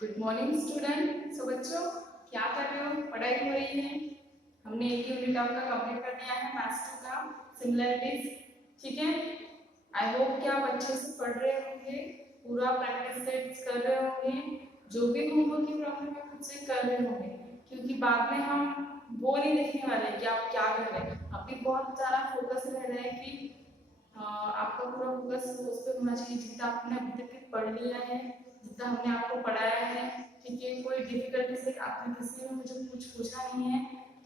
Good morning student. सो बच्चों, क्या कर रहे हो? पढ़ाई हो रही है। हमने एक यूनिट आपका कंप्लीट कर दिया है मैथ्स 2 का सिमिलरिटीज। ठीक है, आई होप कि आप अच्छे से पढ़ रहे होंगे, पूरा प्रैक्टिस सेट्स कर रहे होंगे, जो भी होमवर्क की प्रॉब्लम है खुद से कर रहे होंगे, क्योंकि बाद में हम वो नहीं देखने वाले कि आप क्या कर रहे हैं। अभी बहुत ज़्यादा फोकस रह रहा है कि आपका पूरा फोकस उस पर होना चाहिए जितना आपने अभी तक पढ़ लिया है, जितना हमने आपको पढ़ाया है। ठीक है, कोई डिफिकल्टी से आपने किसी ने मुझे कुछ पूछा नहीं है।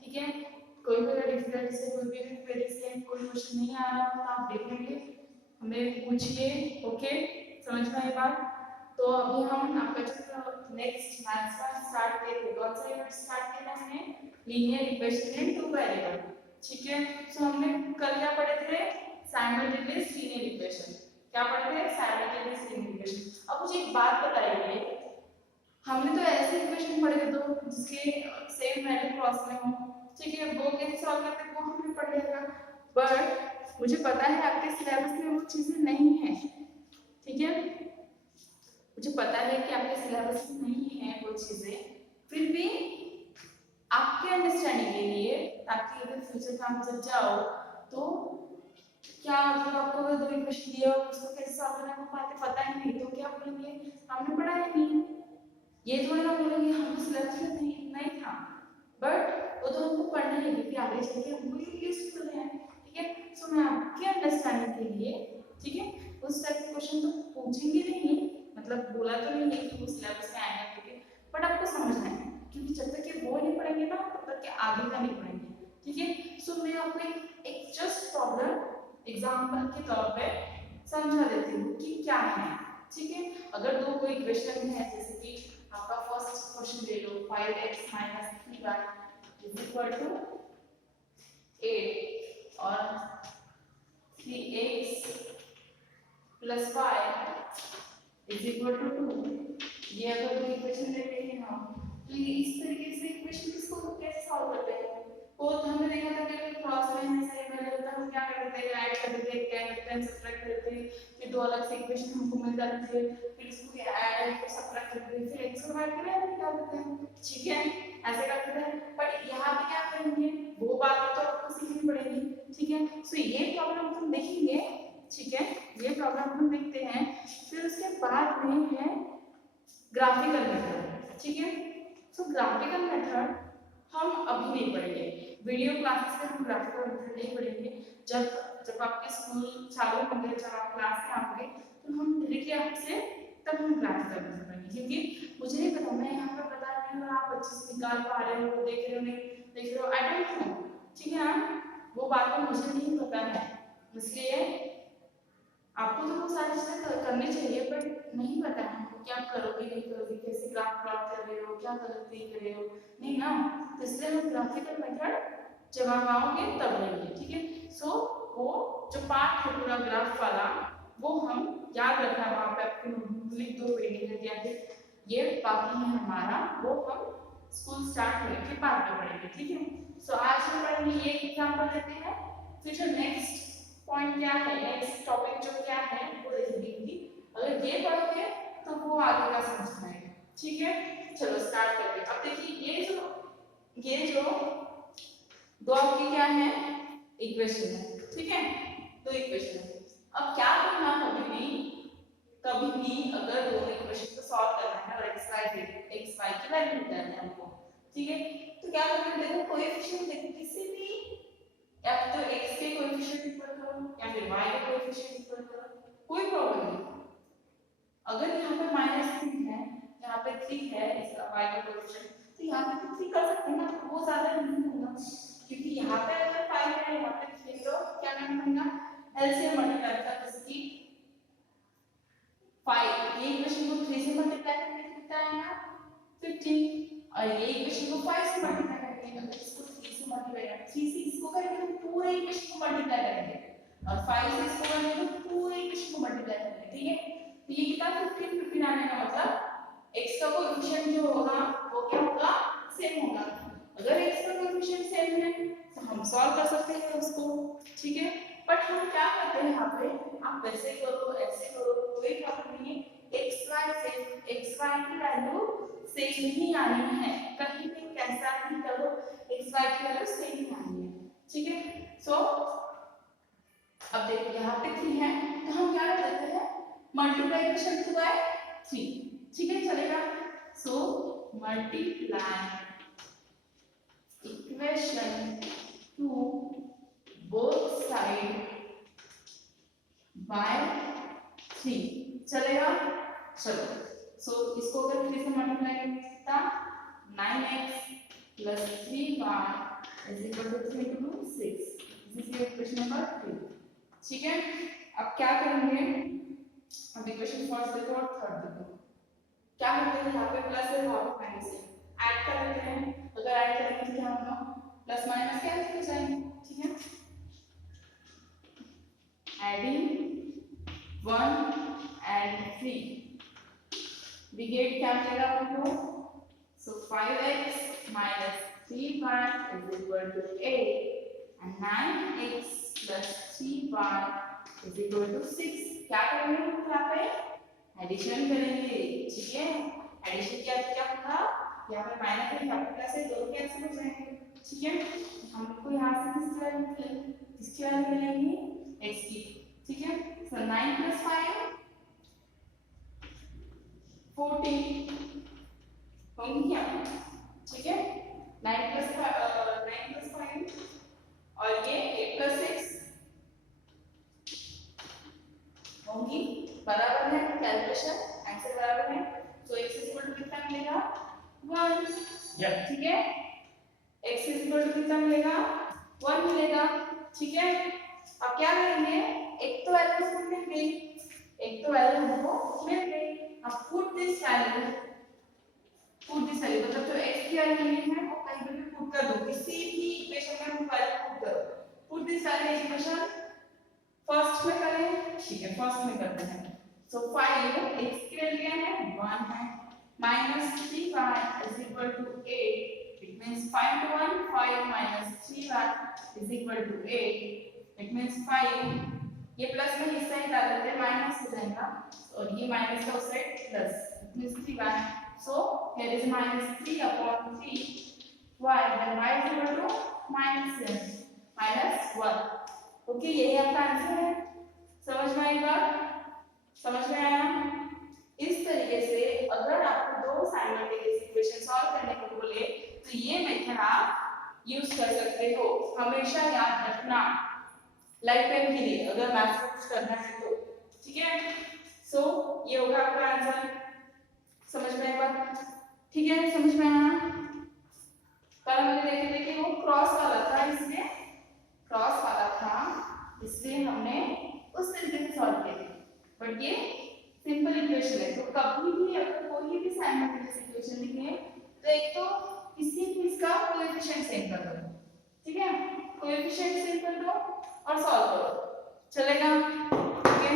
ठीक है, कोई भी डिफिकल्टी से कोई भी क्वेरी से कोई क्वेश्चन नहीं आ रहा हो तो आप देखेंगे हमें पूछिए। ओके, समझ में आई बात? तो अभी हम आपका जो नेक्स्ट मैथ्स का स्टार्ट करेंगे। कौन सा यूनिट स्टार्ट किया हमने? Linear equation in two variable. ठीक है, सो हमने कल क्या पढ़े थे? Simultaneous linear equation. क्या पढ़े थे? Simultaneous linear equation. अब मुझे एक बात बताइए, हमने तो ऐसे इक्वेशन पढ़े थे दो जिसके सेम वैल्यू क्रॉस में हो। ठीक है, वो कैसे सॉल्व करते हैं वो हमने पढ़ लिया था, बट मुझे पता है आपके सिलेबस में वो चीजें नहीं है। ठीक है, मुझे पता है कि आपके सिलेबस में नहीं है वो चीजें, फिर भी आपके अंडरस्टैंडिंग के लिए, ताकि अगर फ्यूचर में आप जब जाओ तो क्या मतलब आपको अगर दो इक्वेशन दिया हो उसको कैसे सॉल्व करना है वो पता ही नहीं, तो क्या बोलेंगे? हमने पढ़ा ही नहीं। ये थोड़ी ना बोलेंगे हमको सिलेबस में नहीं था, बट वो तो हमको पढ़ना ही है क्योंकि आगे चल के हमको ये यूजफुल है। ठीक है, सो मैं आपके अंडरस्टैंडिंग के लिए, ठीक है, उस टाइप के क्वेश्चन तो पूछेंगे नहीं, मतलब बोला तो नहीं है कि वो सिलेबस में आएगा। ठीक है, बट आपको समझना है क्योंकि जब तक ये वो नहीं पढ़ेंगे ना तब तक के आगे का नहीं पढ़ेंगे। ठीक है, सो मैं आपको एक जस्ट प्रॉब्लम एग्जांपल के तौर पे समझा देती हूँ कि क्या है। ठीक है, अगर दो कोई इक्वेशन है, जैसे कि आपका फर्स्ट क्वेश्चन ले लो, 5x 3y is equal to 8 और 3x plus 5 is equal to 2। ये अगर दो इक्वेशन लेते हैं हम, तो ये इस तरीके से इक्वेशन इसको कैसे सॉल्व करते हैं? बोथ हमने देखा था कि क्रॉस में है सेम वैल्यू होता है, हम क्या करते हैं? ऐड कर देते हैं, क्या करते हैं? सब्ट्रैक्ट करते हैं, फिर दो अलग से इक्वेशन हमको मिल जाती है, फिर इसको ऐड और सब्ट्रैक्ट करते हैं, फिर x और y की वैल्यू निकाल देते हैं। ठीक है, ऐसे करते हैं, बट यहाँ पे क्या करेंगे वो बात तो आपको सीखनी पड़ेगी। ठीक है, सो ये प्रॉब्लम हम देखेंगे। ठीक है, ये प्रॉब्लम हम देखते हैं, फिर उसके बाद में है ग्राफिकल मेथड। ठीक है, सो ग्राफिकल मेथड हम अभी नहीं पढ़ेंगे, वीडियो क्लासेस में हम ग्राफिकल मेथड नहीं पढ़ेंगे। जब जब आपके स्कूल चालू होंगे, जब आप क्लास में आओगे तो हम डायरेक्टली आपसे तब हम ग्राफिकल मेथड पढ़ेंगे, क्योंकि मुझे नहीं पता, मैं यहाँ पर बता रही हूँ और आप अच्छे से निकाल पा रहे हो, देख रहे हो नहीं देख रहे हो, आई डोंट नो। ठीक है ना, वो बात मुझे नहीं पता है, इसलिए आपको तो वो सारी चीजें करनी चाहिए, बट नहीं पता है हमको क्या करोगे नहीं करोगे, कैसे ग्राफ प्लॉट कर रहे हो, क्या गलती कर रहे हो, नहीं ना। तो इसलिए हम ग्राफिकल मेथड जब आप आओगे तब लेंगे। ठीक है, सो वो जो पार्ट है पूरा ग्राफ वाला वो हम याद रखना, वहां पे आपकी नोटबुक लिख दो, पेंटिंग करके या फिर ये बाकी है हमारा, वो हम स्कूल स्टार्ट होने के बाद में पढ़ेंगे। ठीक है, सो आज हम पढ़ेंगे ये एग्जांपल लेते हैं, फिर जो नेक्स्ट पॉइंट क्या है, नेक्स्ट टॉपिक जो क्या है वो देखेंगे। अगर ये पढ़ोगे तो वो आगे का समझ में आएगा। ठीक है, चलो स्टार्ट करते हैं। अब देखिए ये जो दो आपकी क्या है इक्वेशन है। ठीक है, दो इक्वेशन है। अब क्या करना, कभी भी अगर दो इक्वेशन को सॉल्व करना है और x y की वैल्यू निकालनी है हमको, ठीक है, तो क्या करना है? देखो कोएफिशिएंट देखो, किसी भी या तो x के कोएफिशिएंट इक्वल करो या फिर y के कोएफिशिएंट इक्वल करो, कोई प्रॉब्लम नहीं। अगर यहाँ पे -3 है, यहाँ पे 3 है इसका y का कोएफिशिएंट, तो यहाँ पे भी 3 कर सकते हैं ना, वो ज्यादा नहीं होगा, क्योंकि यहाँ पे अगर 5 है यहाँ पे 3, तो क्या करना पड़ेगा? एलसीएम मल्टीप्लाई करना, जैसे कि 5 ये इक्वेशन को 3 से मल्टीप्लाई करने से कितना आएगा? 15। और ये इक्वेशन को 5 से मल्टीप्लाई करेंगे, अगर इसको 3 से मल्टीप्लाई करें, 3 से इसको करेंगे तो पूरे इक्वेशन को मल्टीप्लाई करेंगे, और 5 से इसको करेंगे तो पूरे इक्वेशन को मल्टीप्लाई करेंगे। ठीक है, तो ये कितना 15 आने का मतलब x का कोएफिशिएंट जो होगा वो क्या होगा? सेम होगा। अगर x का कोएफिशिएंट सेम है तो हम सॉल्व कर सकते हैं उसको। ठीक है, बट हम क्या करते हैं यहाँ पे, आप वैसे करो ऐसे करो कोई प्रॉब्लम नहीं है, xy की वैल्यू सेम ही आनी है, कहीं भी कैसा भी करो एक्स वाई की वैल्यू सेम ही आनी है, ठीक है। सो अब देखो यहाँ पे 3 है तो हम क्या कर देते हैं, मल्टीप्लाई इक्वेशन 2 बाय 3, ठीक है चलेगा। So multiply equation 2 both side by 3 चलेगा। चलो सो इसको अगर 3 से मल्टीप्लाई करेंगे कितना, 9x plus 3y is equal to 3 into 6, this is equation number 2, ठीक है। अब क्या करेंगे, अब इक्वेशन फर्स्ट देखो और थर्ड देखो, क्या करते हैं, यहाँ पे प्लस है वहाँ पे माइनस है, ऐड कर लेते हैं, अगर ऐड करेंगे तो क्या होगा, प्लस माइनस कैंसिल हो जाएंगे, ठीक है। एडिंग 1 and 3 we get क्या मिलेगा हमको, so 5x minus 3y is equal to 8 and 9x plus 3y is equal to 6। क्या करेंगे हम यहाँ पे, एडिशन करेंगे, ठीक है। एडिशन क्या क्या होगा, यहाँ पे माइनस है यहाँ पे प्लस है, दोनों कैंसिल हो जाएंगे, ठीक है। हमको यहाँ से किसकी वैल्यू मिलेगी, x की, ठीक है। so 9 plus 5 14 होंगी क्या, ठीक है। 9 plus 5 और ये 8 plus 6 होंगी, बराबर है, कैलकुलेशन आंसर बराबर है। तो x इज इक्वल टू कितना मिलेगा, 1, ठीक है। x इज इक्वल टू कितना मिलेगा, 1 मिलेगा, ठीक है। अब क्या करेंगे, एक तो वैल्यू हमको मिल गई, एक तो वैल्यू हमको मिल गई, अब पुट दिस वैल्यू मतलब जो x की वैल्यू मिली है वो कहीं पे भी पुट कर दो, किसी भी इक्वेशन में हम वैल्यू पुट करो, put this value equation first में करें, ठीक है, फर्स्ट में करते हैं। सो 5 x की वैल्यू क्या है, 1 है, minus 3y is equal to 8, it means 5 to 1 5 minus 3y is equal to 8, it means 5, ये प्लस में इस साइड डाल देते हैं माइनस हो जाएगा और ये माइनस का उस side plus, it means 3y, so here is minus 3 upon 3 y, then y is equal to minus 1, okay. यही आपका आंसर है, समझ में आई बात, समझ में आया। इस तरीके से अगर आपको दो साइमल्टेनियस इक्वेशन सॉल्व करने को बोले तो ये मेथड आप यूज कर सकते हो, हमेशा याद रखना लाइफ टाइम के लिए अगर मैथ्स में कुछ करना है तो, ठीक है। सो ये होगा आपका आंसर, समझ में आया बात, ठीक है, समझ में आया। कल हमने देखे वो क्रॉस वाला था, इसमें क्रॉस वाला था इसलिए हमने उस तरीके से सॉल्व किया, बट ये सिंपल इक्वेशन है। तो कभी भी अगर कोई भी साइमल्टेनियस इक्वेशन लिखे तो एक तो किसी भी इसका कोएफिशिएंट सेम कर दो, ठीक है, कोएफिशिएंट सेम कर दो और सॉल्व करो, चलेगा, ठीक है।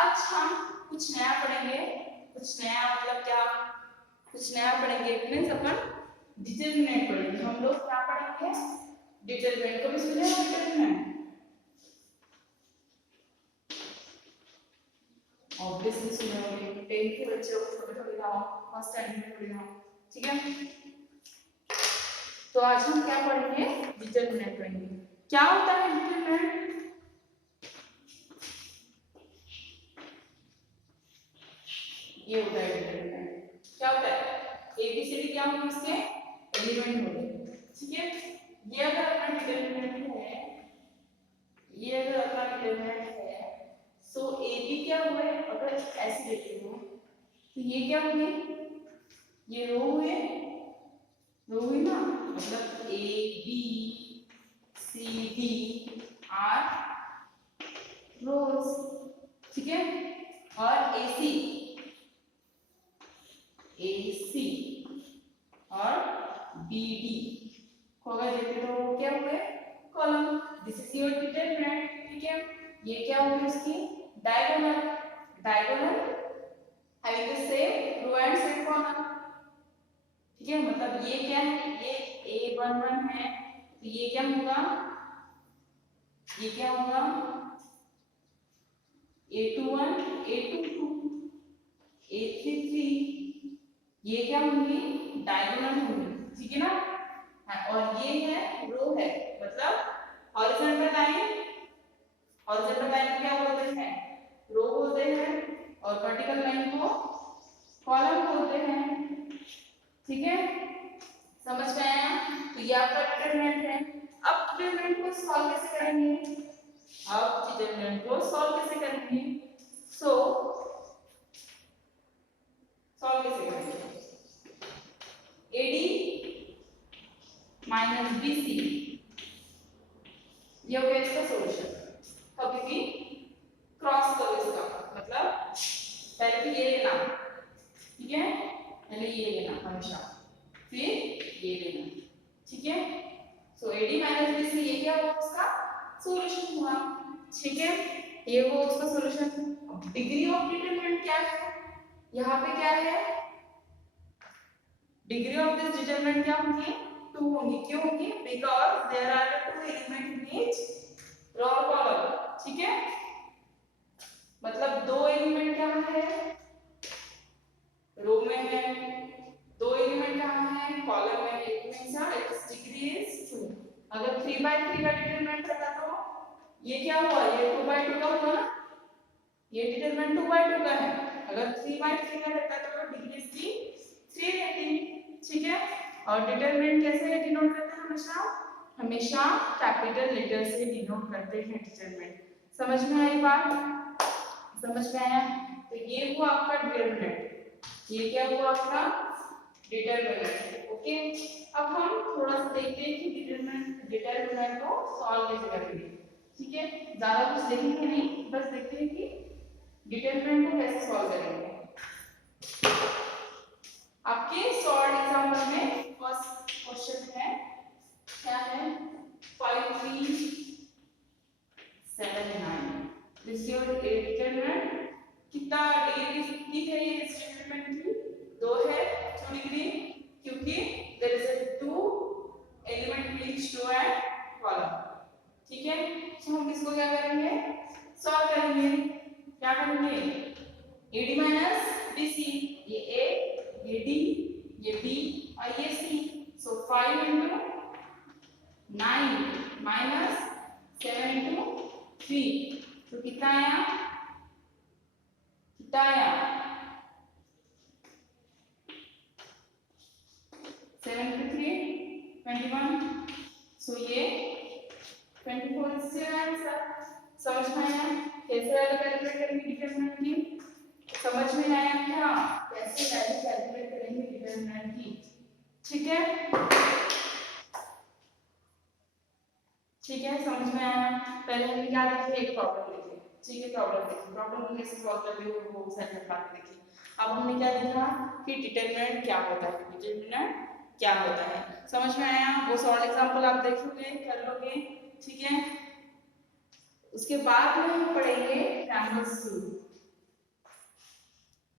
आज हम कुछ नया पढ़ेंगे, कुछ नया मतलब क्या, कुछ नया पढ़ेंगे, मींस अपन डिटरमिनेंट पढ़ेंगे, हम लोग क्या पढ़ेंगे, डिटरमिनेंट, कभी सुने हो डिटरमिनेंट, ऑब्वियसली सुने होंगे, 10 के बच्चे को छोटे छोटे गाँव फर्स्ट स्टैंडर्ड में पढ़े होंगे, ठीक है। तो आज हम क्या पढ़ेंगे, डिटरमिनेंट पढ़ेंगे। क्या होता है डिटरमिनेंट, ये होता है डिटरमिनेंट, क्या होता है, एबीसीडी क्या होंगे उसके एलिमेंट होंगे, ठीक है। ये अगर अपना डिटरमिनेंट है, ये अगर अपना डिटरमिनेंट है, सो AB क्या हुए, अगर ऐसे देखते हो तो ये क्या होंगे, ये रो हुए ना, मतलब ABCD आर रोज, ठीक है, और AC और BD को अगर देखते तो क्या हुए, column, this is your determinant, ठीक है। ये क्या होगी उसकी diagonal having the same row and same column, ठीक है, मतलब ये क्या है, ये A11 है तो ये क्या होगा, ये क्या होगा A21 A22 A33, ये क्या होंगे डायगोनल होंगी, ठीक है ना। हाँ, और ये है रो है, मतलब हॉरिजॉन्टल लाइन, हॉरिजॉन्टल लाइन को क्या बोलते हैं, रो बोलते हैं, और वर्टिकल लाइन को कॉलम बोलते हैं, ठीक है। समझ में आया। तो ये आपका डिटरमिनेंट है। अब डिटरमिनेंट को सॉल्व कैसे करेंगे, अब डिटरमिनेंट को सॉल्व कैसे करेंगे, सो सॉल्व कैसे करेंगे, AD माइनस BC ये हो गया इसका सॉल्यूशन। कभी भी क्रॉस करो इसका, मतलब पहले तो ये लेना, ठीक है, पहले ये लेना हमेशा, फिर ये लेना, ठीक है। सो AD माइनस BC ये क्या हुआ, उसका सॉल्यूशन हुआ, ठीक है, ये वो उसका सॉल्यूशन। डिग्री ऑफ डिटरमिनेंट क्या है, यहाँ पे क्या है, डिग्री ऑफ दिस डिटरमिनेंट क्या होंगी, 2 होंगी। क्यों होंगी, because there are 2 element in each row और कॉलम, ठीक है, मतलब 2 एलिमेंट क्या है, रो में है, 2 एलिमेंट कहाँ है, कॉलम में। एक मींस इट्स डिग्री इज 2। अगर 3/3 का डिटरमिनेंट रहता तो ये क्या हुआ, ये 2/2 का हुआ ना, ये डिटरमिनेंट 2/2 का है। अगर 3/3 का रहता तो डिग्री इसकी 3 रहती, ठीक है। और डिटरमिनेंट कैसे डिनोट करते हैं, हमेशा हमेशा कैपिटल लेटर से डिनोट करते हैं डिटरमिनेंट। समझ में आई बात, समझ में आया। तो ये हुआ आपका डिटरमिनेंट, ये क्या हुआ आपका डिटरमिनेंट, ओके। अब हम थोड़ा सा देखते हैं कि डिटरमिनेंट को सॉल्व कैसे करेंगे, ठीक है। ज्यादा कुछ देखेंगे नहीं, बस देखते हैं कि डिटरमिनेंट को कैसे सॉल्व करेंगे। आपके सॉल्व एग्जाम्पल में फर्स्ट क्वेश्चन है, क्या है, 5 3 7 9। दिस योर डिटरमिनेंट, कितना डिग्री कितनी है ये इस डिटरमिनेंट की, 2 है, 2 डिग्री, क्योंकि there is a 2 element in each row and column, ठीक है। तो हम इसको क्या करेंगे, सॉल्व करेंगे। क्या करेंगे, AD माइनस BC, ये A, ये D, ये B और ये C। सो 5 into 9 माइनस 7 into 3, तो कितना आया, कितना आया, 7 into 3 21। सो ये 24 इससे आंसर। समझ में आया कैसे वैल्यू कैलकुलेट करेंगे डिटरमिनेंट की, समझ में आया क्या, कैसे वैल्यू कैलकुलेट करेंगे डिटरमिनेंट की, ठीक है, ठीक है, समझ में आया। पहले हमने क्या देखी, एक प्रॉब्लम लिखी, ठीक है, प्रॉब्लम देखी, प्रॉब्लम को कैसे सॉल्व करते हो वो सारी बातें देखी। अब हमने क्या देखा कि डिटरमिनेंट क्या होता है, डिटरमिनेंट क्या होता है, समझ में आया। वो सॉल्व एग्जांपल आप देखोगे, कर लोगे, ठीक है। उसके बाद में हम पढ़ेंगे ट्रायंगल्स,